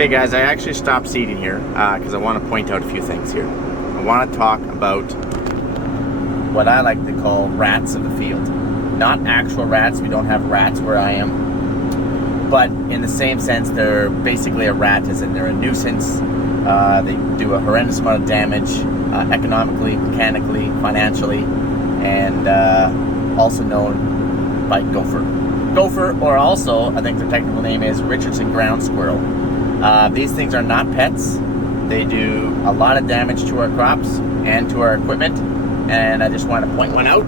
Okay guys, I actually stopped seeding here because I want to point out a few things here. I want to talk about what I like to call rats of the field. Not actual rats, we don't have rats where I am. But in the same sense, they're basically a rat, as in they're a nuisance. They do a horrendous amount of damage, economically, mechanically, financially, and also known by gopher. Gopher, or also, I think their technical name is Richardson ground squirrel. These things are not pets. They do a lot of damage to our crops and to our equipment, and I just want to point one out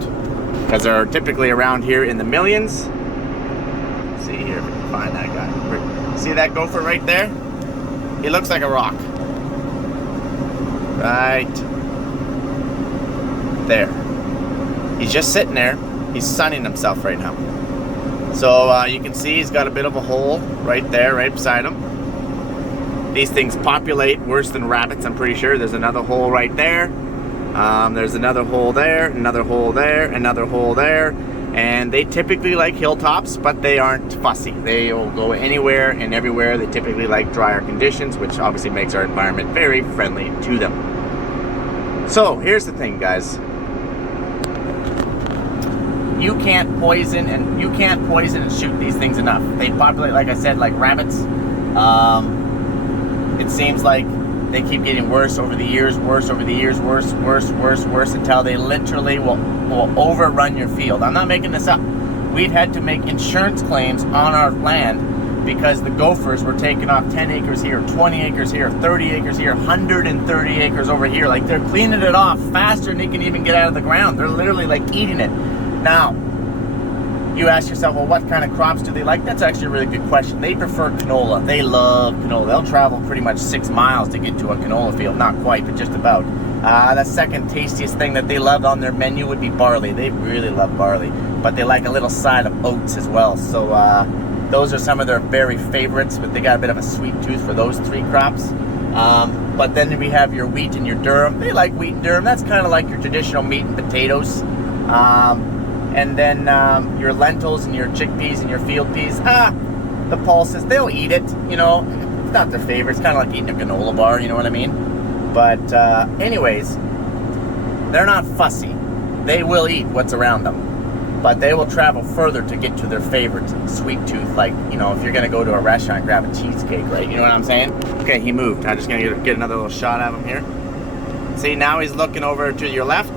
because they're typically around here in the millions. Let's see here if we can find that guy. See that gopher right there? He looks like a rock. Right there. He's just sitting there. He's sunning himself right now. So you can see he's got a bit of a hole right there, right beside him. These things populate worse than rabbits, I'm pretty sure. There's another hole right there. There's another hole there, another hole there, another hole there. And they typically like hilltops, but they aren't fussy. They will go anywhere and everywhere. They typically like drier conditions, which obviously makes our environment very friendly to them. So here's the thing, guys. You can't poison and shoot these things enough. They populate, like I said, like rabbits. It seems like they keep getting worse over the years, worse, until they literally will overrun your field. I'm not making this up. We've had to make insurance claims on our land because the gophers were taking off 10 acres here, 20 acres here, 30 acres here, 130 acres over here. Like, they're cleaning it off faster than they can even get out of the ground. They're literally like eating it. Now, you ask yourself, well, what kind of crops do they like? That's actually a really good question. They prefer canola. They love canola. They'll travel pretty much 6 miles to get to a canola field. Not quite, but just about. The second tastiest thing that they love on their menu would be barley. They really love barley, but they like a little side of oats as well. So those are some of their very favorites, but they got a bit of a sweet tooth for those three crops. But then we have your wheat and your durum. They like wheat and durum. That's kind of like your traditional meat and potatoes. And then your lentils and your chickpeas and your field peas, the pulses, they'll eat it, you know. It's not their favorite. It's kind of like eating a granola bar, you know what I mean? But anyways, they're not fussy. They will eat what's around them, but they will travel further to get to their favorite sweet tooth. Like, you know, if you're going to go to a restaurant, grab a cheesecake, right? You know what I'm saying? Okay, he moved. I'm just going to get another little shot of him here. See, now he's looking over to your left.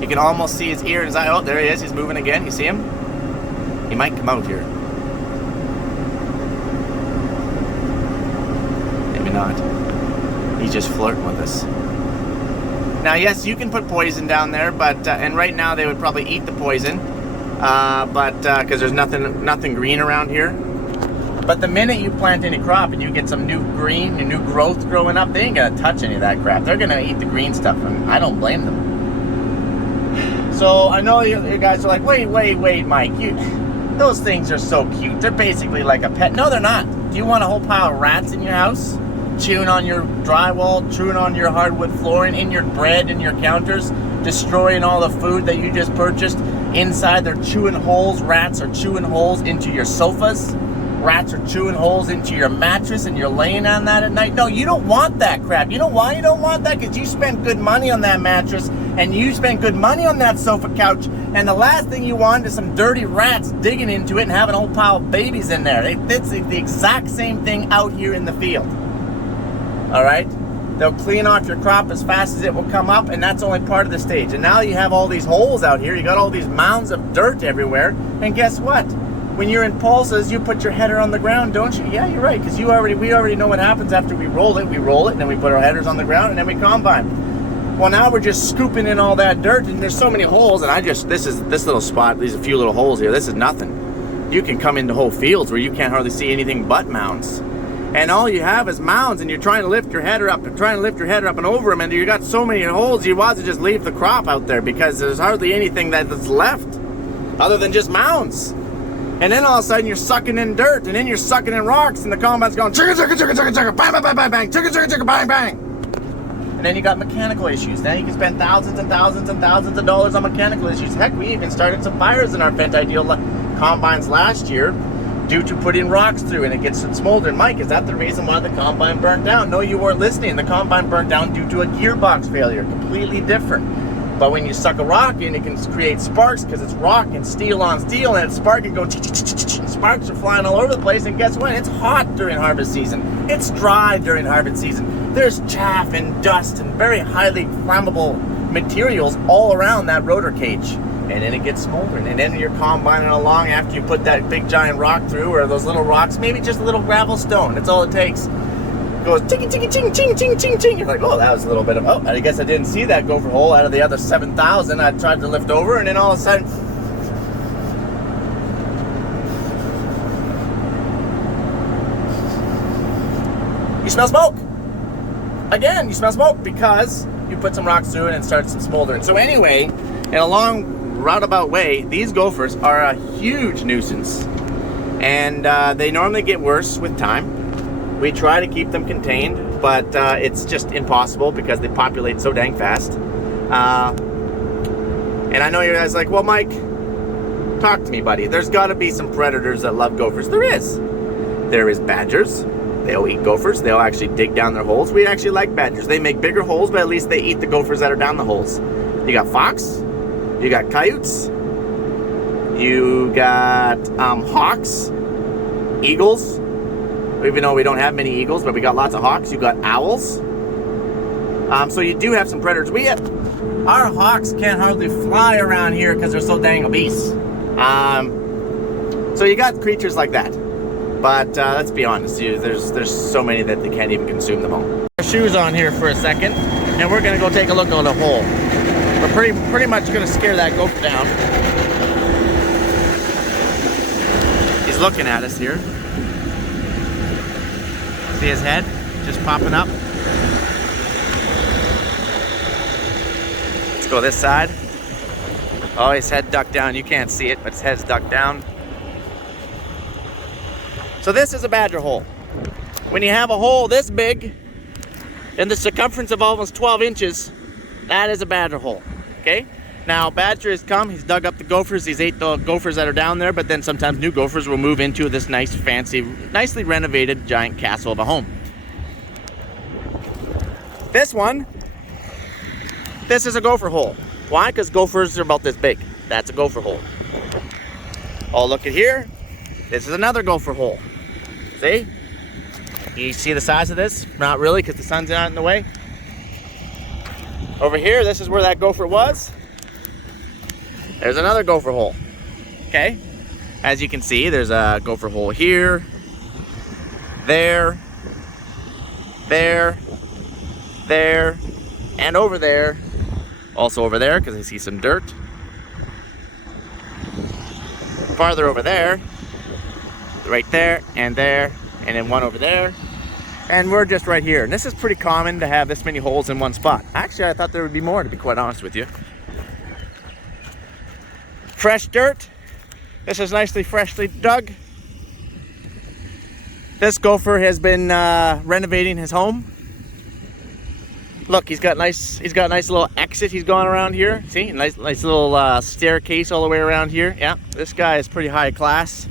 You can almost see his ear and his eye. Oh, there he is. He's moving again. You see him? He might come out here. Maybe not. He's just flirting with us. Now, yes, you can put poison down there, but and right now they would probably eat the poison, because there's nothing green around here. But the minute you plant any crop and you get some new green, new growth growing up, they ain't gonna touch any of that crap. They're gonna eat the green stuff, and I don't blame them. So I know you guys are like, wait, Mike, those things are so cute. They're basically like a pet. No, they're not. Do you want a whole pile of rats in your house? Chewing on your drywall, chewing on your hardwood flooring, in your bread, in your counters, destroying all the food that you just purchased. Inside, they're chewing holes. Rats are chewing holes into your sofas. Rats are chewing holes into your mattress, and you're laying on that at night. No, you don't want that crap. You know why you don't want that? Because you spent good money on that mattress, and you spent good money on that sofa couch, and the last thing you want is some dirty rats digging into it and having a whole pile of babies in there. It's the exact same thing out here in the field. All right? They'll clean off your crop as fast as it will come up, and that's only part of the stage. And now you have all these holes out here. You got all these mounds of dirt everywhere, and guess what? When you're in pulses, you put your header on the ground, don't you? Yeah, you're right, because we already know what happens after we roll it. We roll it, and then we put our headers on the ground, and then we combine. Well, now we're just scooping in all that dirt, and there's so many holes, and this little spot, these a few little holes here, this is nothing. You can come into whole fields where you can't hardly see anything but mounds. And all you have is mounds, and you're trying to lift your header up, and over them, and you got so many holes, you want to just leave the crop out there, because there's hardly anything that's left other than just mounds. And then all of a sudden you're sucking in dirt, and then you're sucking in rocks, and the combine's going chugga chugga chugga chugga chugga bang bang bang bang bang chugga chugga chugga bang bang. And then you got mechanical issues. Now you can spend thousands and thousands and thousands of dollars on mechanical issues. Heck, we even started some fires in our Pent Ideal combines last year due to putting rocks through and it gets smoldered. Mike, is that the reason why the combine burnt down? No, you weren't listening. The combine burnt down due to a gearbox failure, completely different. But when you suck a rock in, it can create sparks because it's rock and steel on steel, and it's spark and go sparks are flying all over the place. And guess what? It's hot during harvest season. It's dry during harvest season. There's chaff and dust and very highly flammable materials all around that rotor cage. And then it gets smoldering. And then you're combining along after you put that big giant rock through, or those little rocks, maybe just a little gravel stone. That's all it takes. Goes ting ting ting ting ting ting ting. You're like, oh, that was a little bit of, oh, I guess I didn't see that gopher hole out of the other 7,000 I tried to lift over, and then all of a sudden, you smell smoke. Again, you smell smoke because you put some rocks through it and it starts smoldering. So anyway, in a long roundabout way, these gophers are a huge nuisance, and they normally get worse with time. We try to keep them contained, but it's just impossible because they populate so dang fast. And I know you guys are like, well, Mike, talk to me, buddy. There's got to be some predators that love gophers. There is. There is badgers. They'll eat gophers. They'll actually dig down their holes. We actually like badgers. They make bigger holes, but at least they eat the gophers that are down the holes. You got fox. You got coyotes. You got hawks, eagles. Even though we don't have many eagles, but we got lots of hawks. You got owls. So you do have some predators. Our hawks can't hardly fly around here because they're so dang obese. So you got creatures like that. But let's be honest, there's so many that they can't even consume them all. Our shoes on here for a second, and we're gonna go take a look on the hole. We're pretty much gonna scare that gopher down. He's looking at us here. See his head just popping up. Let's go this side. Oh, his head ducked down. You can't see it, but his head's ducked down. So this is a badger hole. When you have a hole this big and the circumference of almost 12 inches, that is a badger hole, okay? Now, badger has come, he's dug up the gophers, he's ate the gophers that are down there, but then sometimes new gophers will move into this nice, fancy, nicely renovated giant castle of a home. This one, this is a gopher hole. Why? Because gophers are about this big. That's a gopher hole. Oh, look at here. This is another gopher hole. See? You see the size of this? Not really, because the sun's not in the way. Over here, this is where that gopher was. There's another gopher hole. Okay? As you can see, there's a gopher hole here, there, and over there. Also over there, because I see some dirt. Farther over there, right there, and then one over there. And we're just right here. And this is pretty common to have this many holes in one spot. Actually, I thought there would be more, to be quite honest with you. Fresh dirt. This is nicely freshly dug. This gopher has been renovating his home. Look, he's got a nice little exit he's gone around here. See, nice little staircase all the way around here. Yeah, this guy is pretty high class.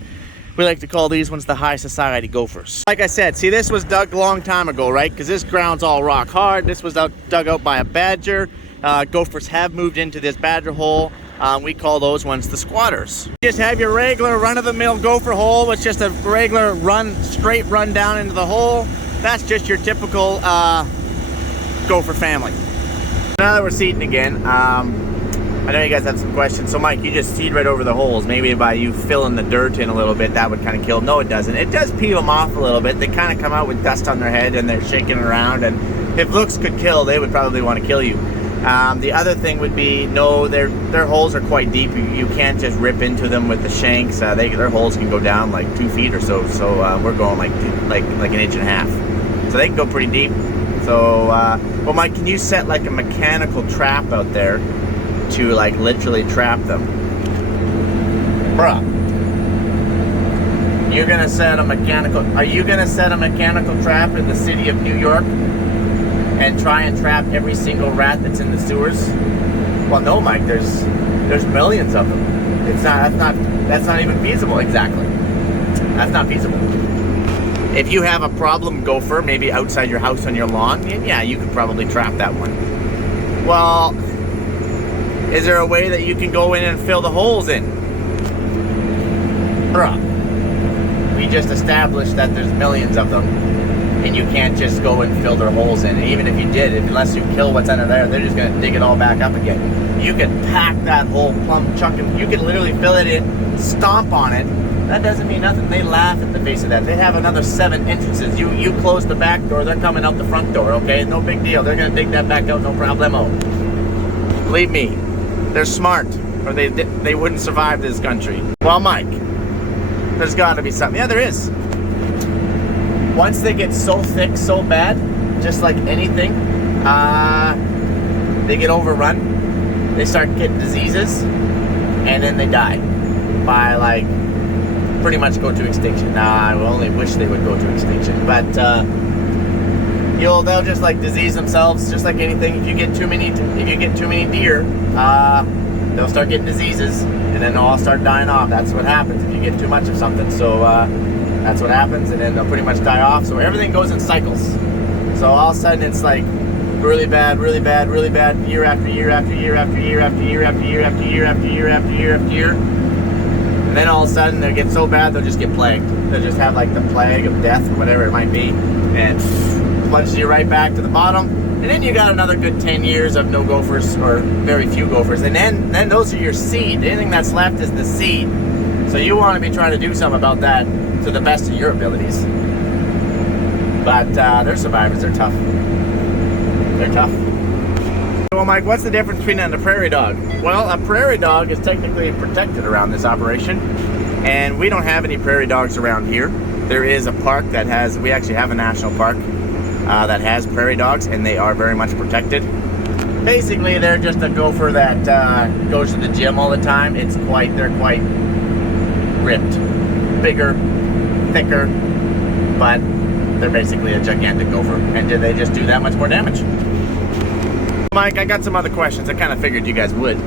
We like to call these ones the high society gophers. Like I said, see, this was dug a long time ago, right? Because this ground's all rock hard. This was dug out by a badger. Gophers have moved into this badger hole. We call those ones the squatters. You just have your regular run-of-the-mill gopher hole. It's just a regular straight run down into the hole. That's just your typical gopher family. Now that we're seeding again, I know you guys have some questions. So Mike, you just seed right over the holes. Maybe by you filling the dirt in a little bit, that would kind of kill them. No, it doesn't. It does peel them off a little bit. They kind of come out with dust on their head and they're shaking around. And if looks could kill, they would probably want to kill you. The other thing would be, no, their holes are quite deep. You can't just rip into them with the shanks. Their holes can go down like 2 feet or so. So we're going like an inch and a half. So they can go pretty deep. So, well, Mike, can you set like a mechanical trap out there to like literally trap them? Bruh. Are you gonna set a mechanical trap in the city of New York and try and trap every single rat that's in the sewers? Well, no, Mike, there's millions of them. That's not even feasible. Exactly. That's not feasible. If you have a problem gopher, maybe outside your house on your lawn, yeah, you could probably trap that one. Well, is there a way that you can go in and fill the holes in? Bruh. We just established that there's millions of them, and you can't just go and fill their holes in. And even if you did, unless you kill what's under there, they're just going to dig it all back up again. You could pack that whole plumb chuck, and you could literally fill it in, stomp on it. That doesn't mean nothing. They laugh at the face of that. They have another 7 entrances. You close the back door, they're coming out the front door, okay? No big deal. They're going to dig that back out, no problemo. Believe me, they're smart, or they wouldn't survive this country. Well, Mike, there's got to be something. Yeah, there is. Once they get so thick, so bad, just like anything, they get overrun. They start getting diseases, and then they die by like pretty much go to extinction. I only wish they would go to extinction, but they'll just like disease themselves, just like anything. If you get too many deer, they'll start getting diseases, and then they'll all start dying off. That's what happens if you get too much of something. So that's what happens, and then they'll pretty much die off. So everything goes in cycles. So all of a sudden it's like really bad, really bad, really bad, year after year after year after year after year after year after year after year after year after year. And then all of a sudden they get so bad they'll just get plagued. They'll just have like the plague of death or whatever it might be, and plunges you right back to the bottom. And then you got another good 10 years of no gophers, or very few gophers. And then those are your seed. Anything that's left is the seed. So you want to be trying to do something about that to the best of your abilities. But they're survivors. They're tough. They're tough. Well, Mike, what's the difference between that and a prairie dog? Well, a prairie dog is technically protected around this operation, and we don't have any prairie dogs around here. There is a park that has, we actually have a national park that has prairie dogs, and they are very much protected. Basically, they're just a gopher that goes to the gym all the time. They're quite ripped, bigger, thicker, but they're basically a gigantic gopher, and they just do that much more damage. Mike, I got some other questions. I kind of figured you guys would.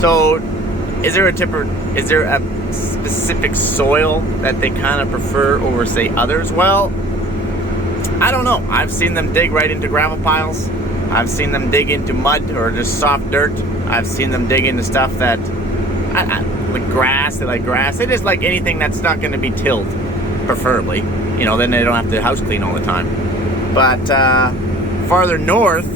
So, is there a specific soil that they kind of prefer over, say, others? Well, I don't know. I've seen them dig right into gravel piles. I've seen them dig into mud or just soft dirt. I've seen them dig into stuff that, like grass. They like grass. They just like anything that's not going to be tilled, preferably. You know, then they don't have to house clean all the time. But farther north,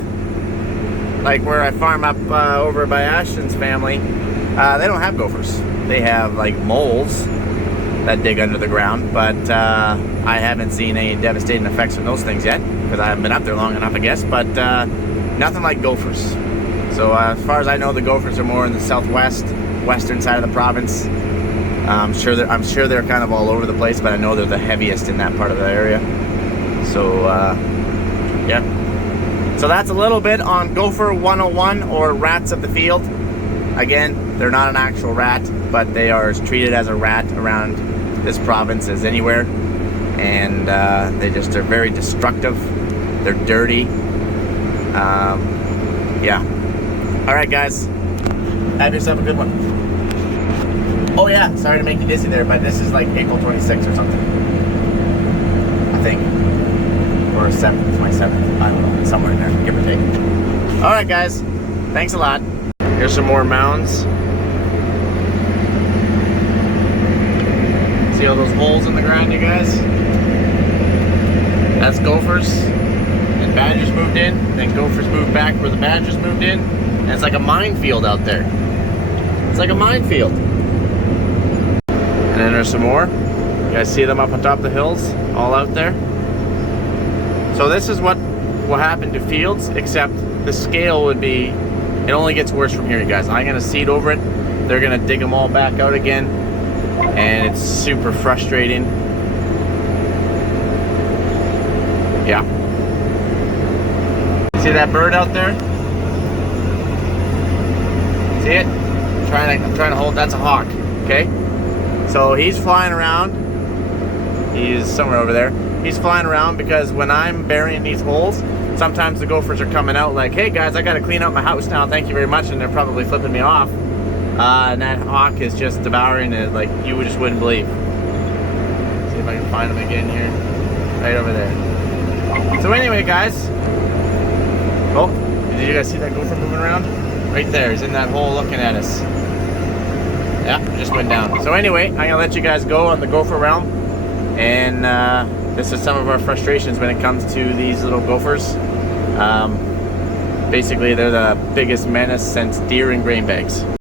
like where I farm up over by Ashton's family, they don't have gophers. They have like moles that dig under the ground, but I haven't seen any devastating effects from those things yet, because I haven't been up there long enough, I guess, but nothing like gophers. So as far as I know, the gophers are more in the western side of the province. I'm sure they're kind of all over the place, but I know they're the heaviest in that part of the area. So yeah. So that's a little bit on Gopher 101, or rats of the field. Again, they're not an actual rat, but they are treated as a rat around this province as anywhere. And they just are very destructive. They're dirty. Yeah. All right, guys. Have yourself a good one. Oh yeah, sorry to make you dizzy there, but this is like April 26th or something. I think. Or 7th, my 7th. I don't know. Somewhere in there, give or take. All right, guys. Thanks a lot. Here's some more mounds. See all those holes in the ground, you guys? That's gophers. And badgers moved in. Then gophers moved back where the badgers moved in. And it's like a minefield out there. It's like a minefield. And then there's some more. You guys see them up on top of the hills? All out there. So this is what will happen to fields, except the scale would be, it only gets worse from here, you guys. I'm gonna seed over it. They're gonna dig them all back out again. And it's super frustrating. Yeah. See that bird out there? See it? I'm trying to hold, that's a hawk, okay? So he's flying around. He's somewhere over there. He's flying around because when I'm burying these holes, sometimes the gophers are coming out like, hey guys, I gotta clean up my house now, thank you very much, and they're probably flipping me off. And that hawk is just devouring it like you just wouldn't believe. if I can find him again here. Right over there. So anyway, guys. Oh, did you guys see that gopher moving around? Right there, he's in that hole looking at us. Yeah, just went down. So anyway, I'm gonna let you guys go on the gopher realm. And this is some of our frustrations when it comes to these little gophers. Basically, they're the biggest menace since deer and grain bags.